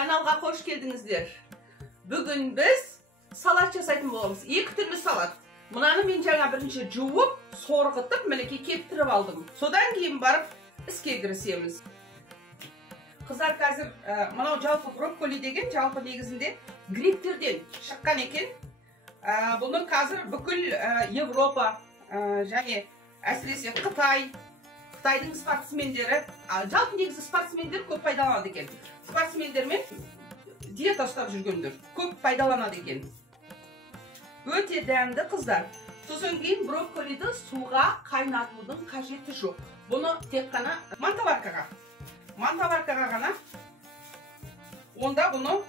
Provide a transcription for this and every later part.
Kanalga hoş geldinizler. Bugün biz salat жасайтын bolamыз. Екі түрлі салат. Мынаны мен жаңа бірінші жуып, сорғытып, мінекей кептіріп алдым. Содан кейін барып іске кірісеміз. Қыздар қазір мынау жалпы брокколи деген жалпы негізінде гректерден шыққан екен. Бұны қазір бүкіл Европа және әсіресе Қытайдың спортсмендері, жалпы негізі спортсмендер көп пайдаланады екен. Спортсмендермен диета ұстап жүргендер көп пайдаланады екен. Өте дәмді қыздар. Сосын кейін брокколиді суға қайнатудың қажеті жоқ. Бұны тек қана мантаваркаға ғана. Онда бұны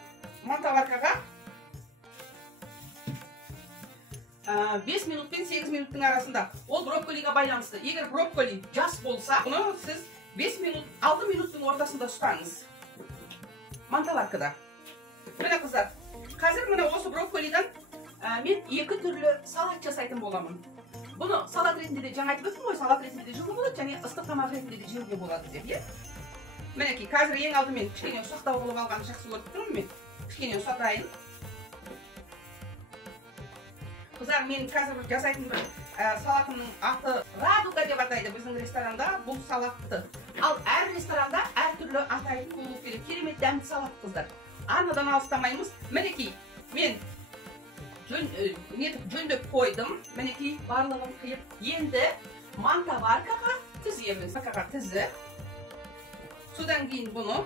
мантаваркаға 5 минут пен 8 минуттың арасында. Ол брокколиға байланысты. Егер брокколи жас болса, бұны сіз 5 минут, 6 минуттың ортасында ұстаңыз. Мантаваркада. Міне қыздар, қазір міне осы брокколидан мен екі түрлі салат жасайтын боламын. Бұны салат ретінде де жаңа айтып өттім ғой, салат ретінде де жеуге болады, және ыстық тамақ ретінде де жеуге болады деп, иә? Мінекей, қазір ең алдымен кішкене ұсақтау қылып алғанды жақсы көріп тұрмын мен. Кішкене ұсатайын. Қыздар, мен қазір жасайтын бір салатымның аты радуга деп атайды біздің ресторанда бұл салатты. Ал әр ресторанда әр түрлі атайтын болу керек. Керемет дәмді салат қыздар. Арнадан алыстамаймыз. Мінекей, мен жөндеп қойдым. Мінекей, барлығын қиып. Енді мантаваркаға тіземіз. Мантаваркаға тізіп. Содан кейін бұны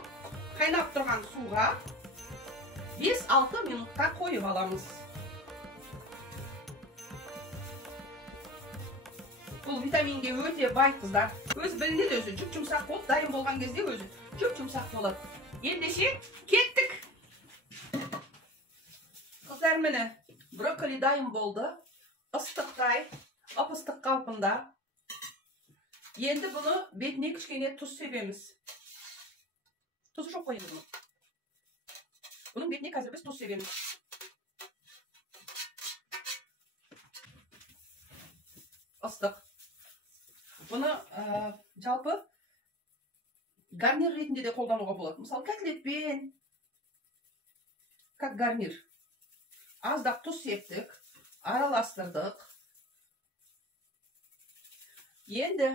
қайнап тұрған суға 5-6 минутқа қойып аламыз. Бұл витаминге өте бай қыздар. Өзі білінеді өзі. Жүп-жұмсақ болып, дайын болған кезде өзі жүп-жұмсақ болады. Ендеше кеттік. Қыздар, міне брокколи дайын болды. Ыстықтай, ып-ыстық қалпында. Енді бұны бетіне кішкене тұз себеміз. Тұзы жоқ қой енді бұны. Бұның бетіне қазір біз тұз себеміз. Ыстық. Бұны жалпы гарнир ретінде де қолдануға болады. Мысалы, котлетпен, как гарнир. Аздап тұз септік, араластырдық. Енді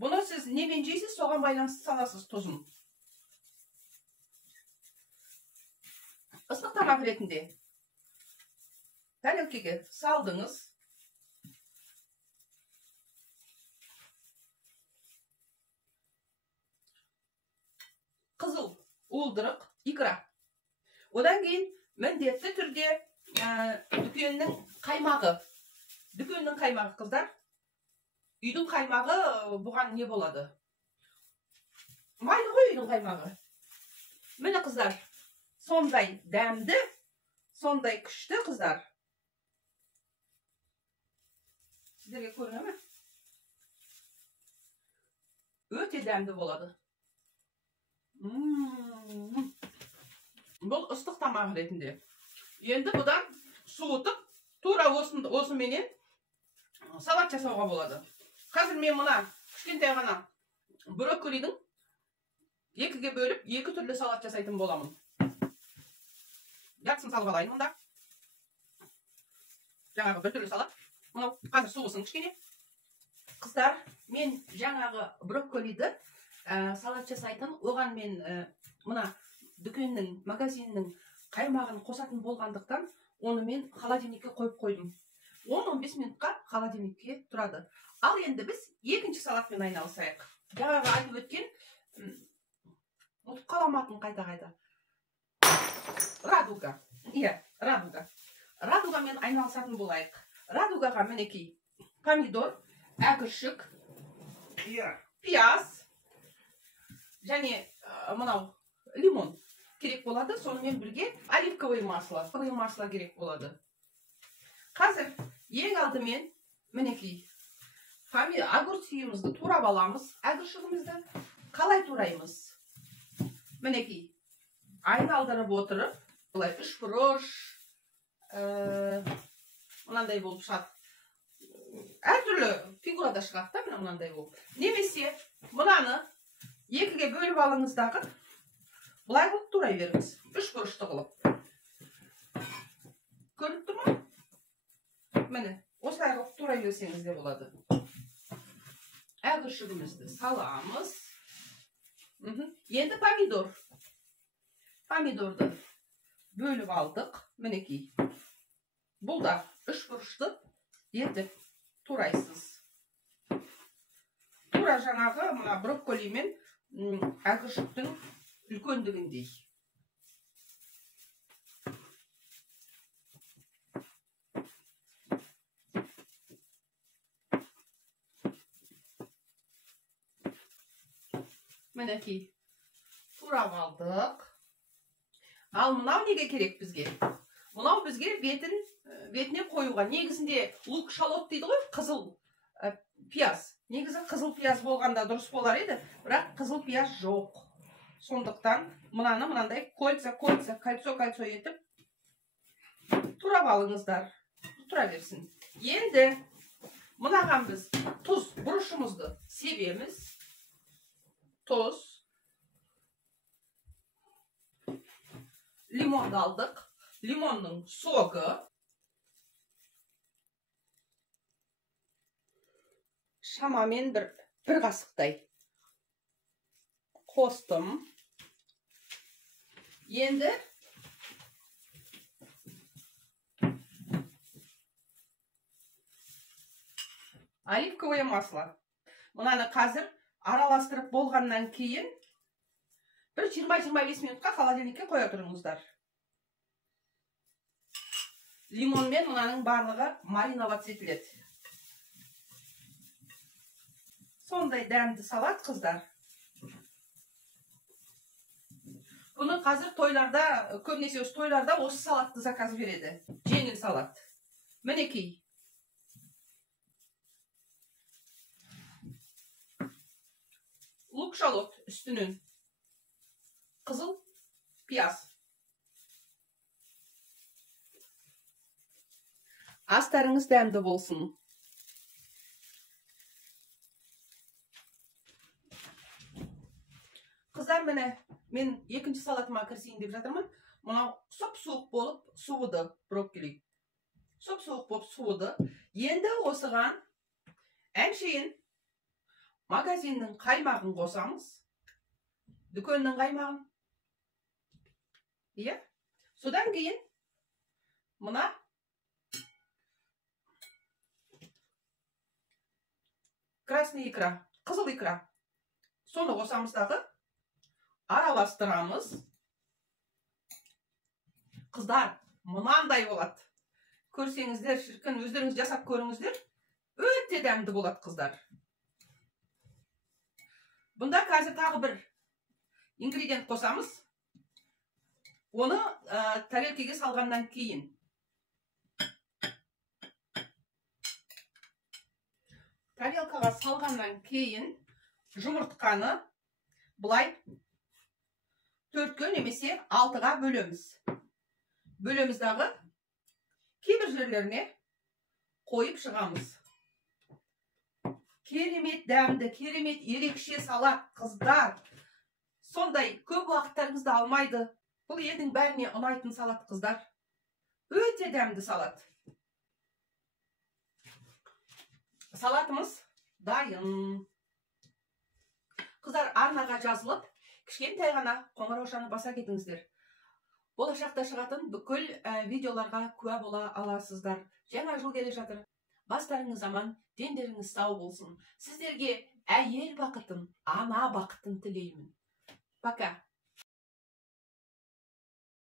бұны сіз немен жейсіз, соған байланысты саласыз тұзын. Ыстық тамақ ретінде тарелкеге салдыңыз. Қызыл, уылдырық, икра. Одан кейін міндетті түрде дүкеннің қаймағы. Дүкеннің қаймағы, қыздар. Үйдің қаймағы бұған не болады? Майлы ғой үйдің қаймағы. Міне қыздар, сондай дәмді, сондай күшті қыздар. Сіздерге көріне ме? Өте дәмді болады. Бұл ыстық тамақ ретінде. Енді бұдан суытып, тура осыменен салат жасауға болады. Қазір мен мұна кішкентай ғана брокколидің екіге бөліп, екі түрлі салат жасайтын боламын. Жақсын салып алайын мұнда. Жаңағы бір түрлі салат. Мұнау қазір суысын кішкене. Қыздар, мен жаңағы брокколиді салат жасайтын, оған мен мұна дүкеннің, магазиннің қаймағын қосатын болғандықтан, оны мен холодильникке қойып қойдым. 10-15 минутқа холодильникке тұрады. Ал енді біз екінші салатпен айналысайық. Жаңағы айтып өткен, ұтып қаламатын қайта-қайта. Радуга. Иә, радуга. Радугамен айналысатын болайық. Радугаға мінекей помидор, әкіршік, пияз, және мынау лимон керек болады. Сонымен бірге оливковый масло керек болады. Қазір ең алдымен мінекей огурцымызды турап аламыз. Әкіршігімізді қалай тураймыз? Мінекей айналдырып отырып, бұлай үш бұрыш мынандай болып шығады. Әртүрлі фигурада шығады да, мынандай болып. Немесе мынаны екіге бөліп алыңыздағы Бұлай қылып турай беріңіз. 3 бұрышты қылып. Көріп тұр ма? Міне, осылай қылып турай берсеңіз де болады. Әгіршігімізді саламыз. Енді помидор. Помидорды бөліп алдық. Мінекей. Бұл да 3 бұрышты етіп турайсыз. Тура жаңағы брокколи мен әгіршіктің үлкендігіндей. Мінекей. Турап алдық. Ал мынау неге керек бізге? Мынау бізге бетіне қоюға. Негізінде лук шалот дейді ғой, қызыл пияз. Негізі қызыл пияз болғанда дұрыс болар еді, бірақ қызыл пияз жоқ. Сондықтан мынаны мынандай кольцо етіп турап алыңыздар. Тура берсін. Енді мынаған біз тұз бұрышымызды себеміз. Тұз. Лимонды алдық. Лимонның соғы. Шамамен бір қасықтай қостым. Енді оливковое масло. Мынаны қазір араластырып болғаннан кейін бір 20-25 минутқа холодильникке қоя тұрыңыздар. Лимонмен мынаның барлығы мариноваться етіледі. Сондай дәмді салат, қыздар. Бұны қазір тойларда, көбінесе осы тойларда осы салатты заказ береді. Жеңіл салат. Мінекей. Лук шалот үстінен. Қызыл пияз. Астарыңыз дәмді болсын. Қыздар, міне, мен екінші салатыма кірісейін деп жатырмын. Мынау сұп-суық болып суыды брокколи. Сұп-суық болып суыды. Енді осыған әншейін магазиннің қаймағын қосамыз. Дүкеннің қаймағын. Иә. Содан кейін мына красный икра, қызыл икра. Соны қосамыздағы араластырамыз. Қыздар, мынандай болады. Көрсеңіздер, шіркін, өздеріңіз жасап көріңіздер. Өте дәмді болады, қыздар. Бұнда қазір тағы бір ингредиент қосамыз. Оны тарелкеге салғаннан кейін. Тарелкаға салғаннан кейін жұмыртқаны бұлай 4-ке немесе 6-ға бөлеміз. Бөлеміздағы кейбір жерлеріне қойып шығамыз. Керемет дәмді, керемет ерекше салат, қыздар. Сондай көп уақыттарыңызды алмайды. Бұл елдің бәріне ұнайтын салат, қыздар. Өте дәмді салат. Салатымыз дайын. Қыздар, арнаға жазылып, кішкентай ғана қоңыраушаны баса кетіңіздер. Болашақта шығатын бүкіл видеоларға куә бола аласыздар. Жаңа жыл келе жатыр. Бастарыңыз аман, дендеріңіз сау болсын. Сіздерге әйел бақытын, ана бақытын тілеймін. Пока.